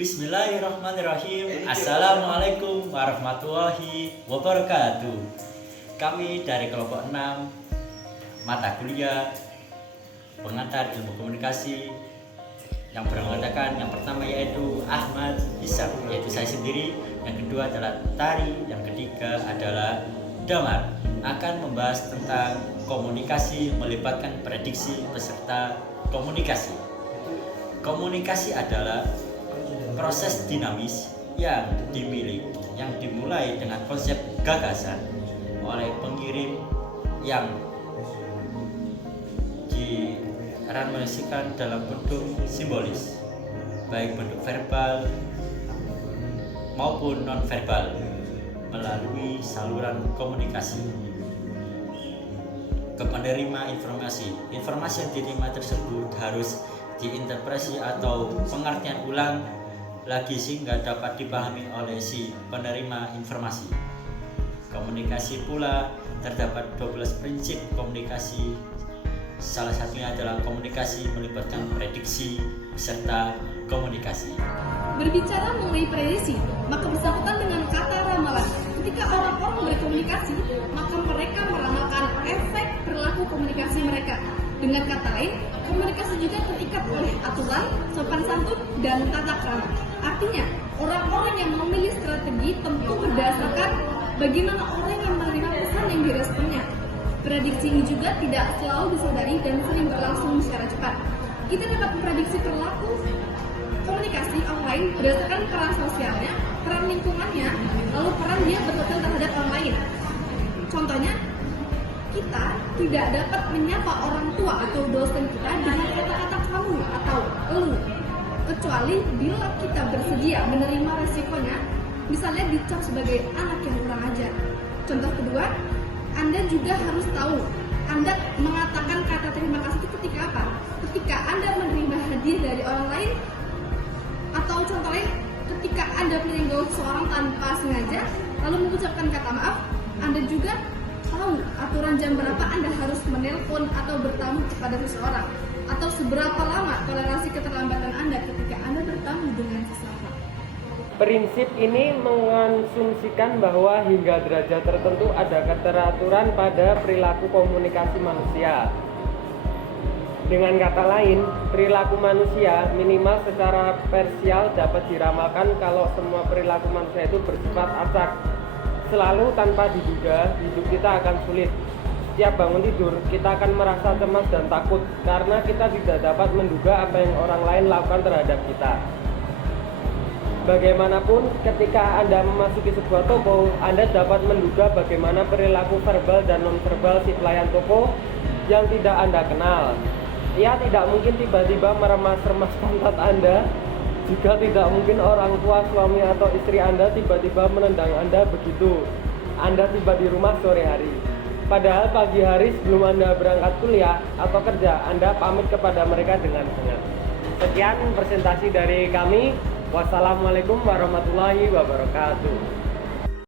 Bismillahirrahmanirrahim. Assalamualaikum warahmatullahi wabarakatuh. Kami dari kelompok 6 mata kuliah pengantar ilmu komunikasi yang beranggotakan yang pertama yaitu Ahmad Ishak, yaitu saya sendiri. Yang kedua adalah Tari. Yang ketiga adalah Damar. Akan membahas tentang komunikasi melibatkan prediksi peserta komunikasi. Komunikasi adalah proses dinamis yang dimulai dengan konsep gagasan oleh pengirim yang ditransmisikan dalam bentuk simbolis, baik bentuk verbal maupun non verbal melalui saluran komunikasi ke penerima informasi. Informasi yang diterima tersebut harus diinterpretasi atau pengertian ulang lagi sehingga dapat dipahami oleh si penerima informasi. Komunikasi pula terdapat 12 prinsip komunikasi. Salah satunya adalah komunikasi melibatkan prediksi beserta komunikasi. Berbicara mengenai prediksi, maka bersangkutan dengan kata ramalan. Ketika orang-orang berkomunikasi, maka mereka meramalkan efek perilaku komunikasi mereka. Dengan kata lain, komunikasi juga terikat oleh aturan, sopan santun, dan tata krama. Artinya, orang-orang yang memilih strategi tentu berdasarkan bagaimana orang yang menerima pesan yang diresponnya. Prediksi ini juga tidak selalu disadari dan sering berlangsung secara cepat. Kita dapat memprediksi perilaku komunikasi online berdasarkan peran sosialnya, peran lingkungannya, lalu peran dia bertotal terhadap orang lain. Contohnya, kita tidak dapat menyapa orang tua atau dosen kita dengan kata-kata kamu atau elu, kecuali bila kita bersedia menerima resikonya, misalnya dicap sebagai anak yang kurang ajar. Contoh kedua, Anda juga harus tahu Anda mengatakan kata terima kasih itu ketika apa? Ketika Anda menerima hadiah dari orang lain, atau contoh lain, ketika Anda menyenggol seseorang tanpa sengaja lalu mengucapkan kata maaf. Anda juga tahu aturan jam berapa Anda harus menelpon atau bertamu kepada seseorang, atau seberapa lama toleransi keterlambatan Anda ketika Anda bertamu dengan seseorang. Prinsip ini mengasumsikan bahwa hingga derajat tertentu ada keteraturan pada perilaku komunikasi manusia. Dengan kata lain, perilaku manusia minimal secara parsial dapat diramalkan kalau semua perilaku manusia itu bersifat acak. Selalu tanpa diduga, hidup kita akan sulit. Setiap bangun tidur, kita akan merasa cemas dan takut karena kita tidak dapat menduga apa yang orang lain lakukan terhadap kita. Bagaimanapun, ketika Anda memasuki sebuah toko, Anda dapat menduga bagaimana perilaku verbal dan non-verbal si pelayan toko yang tidak Anda kenal. Ia tidak mungkin tiba-tiba meremas-remas pantat Anda. Juga tidak mungkin orang tua, suami atau istri Anda tiba-tiba menendang Anda begitu Anda tiba di rumah sore hari. Padahal pagi hari sebelum Anda berangkat kuliah atau kerja, Anda pamit kepada mereka dengan hangat. Sekian presentasi dari kami. Wassalamualaikum warahmatullahi wabarakatuh.